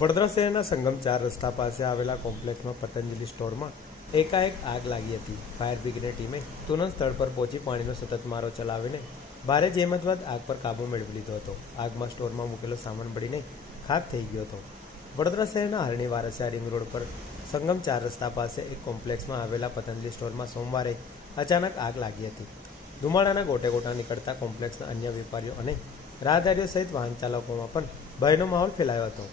વડોદરા શહેરના સંગમ ચાર રસ્તા પાસે આવેલા કોમ્પ્લેક્સમાં પતંજલિ સ્ટોરમાં એકાએક આગ લાગી હતી. ફાયર બ્રિગેડની ટીમે તુરંત સ્થળ પર પહોંચી પાણીનો સતત મારો ચલાવીને ભારે જહેમત બાદ આગ પર કાબુ મેળવી લીધો હતો. આગમાં સ્ટોરમાં મૂકેલો સામાન બળીને ખાક થઈ ગયો હતો. વડોદરા શહેરના હારણી વારસિયા રિંગ રોડ પર સંગમ ચાર રસ્તા પાસે એક કોમ્પ્લેક્સમાં આવેલા પતંજલિ સ્ટોરમાં સોમવારે અચાનક આગ લાગી હતી. ધુમાડાના ગોટે ગોટા નીકળતા કોમ્પ્લેક્સના અન્ય વેપારીઓ અને રાહદારીઓ સહિત વાહન ચાલકોમાં પણ ભયનો માહોલ ફેલાયો હતો.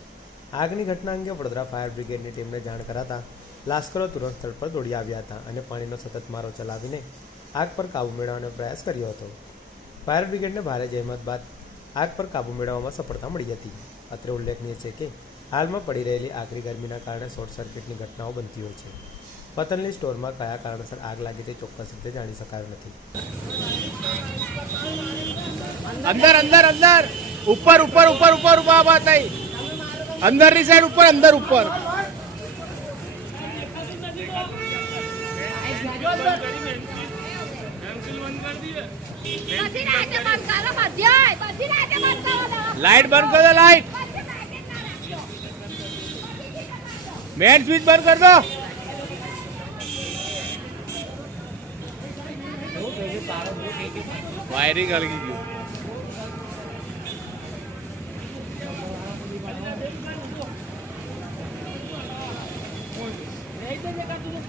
આગની ઘટના અંગે વડોદરા ફાયર બ્રિગેડની ટીમને જાણ કરાતા લાશ્કરો તુરંત સ્થળ પર દોડી આવ્યા હતા અને પાણીનો સતત મારો ચલાવીને આગ પર કાબુ મેળવવાનો પ્રયાસ કર્યો હતો. ફાયર બ્રિગેડને ભારે જહેમત બાદ આગ પર કાબુ મેળવવામાં સફળતા મળી હતી. અત્રે ઉલ્લેખનીય છે કે હાલમાં પડી રહેલી આકરી ગરમીના કારણે શોર્ટ સર્કિટની ઘટનાઓ બનતી હોય છે. પતનલી સ્ટોરમાં કયા કારણસર આગ લાગી તે ચોક્કસ રીતે જાણી શકાયું નથી. અંદર અંદર અંદર! ઉપર ઉપર ઉપર ઉપર ઊભા ઊભા થઈ અંદરની સાઈડ ઉપર અંદર ઉપર. લાઈટ બંધ કરો બધી બધી રાતે બંધ કરો. દવા. લાઈટ. બંધ કરી દો. લાઈટ બધી રાતે ના રાખજો.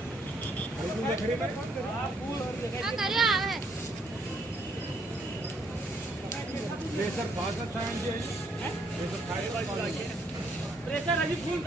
થાય છે પ્રેશર અલગી ગયું આ કર્યો આવે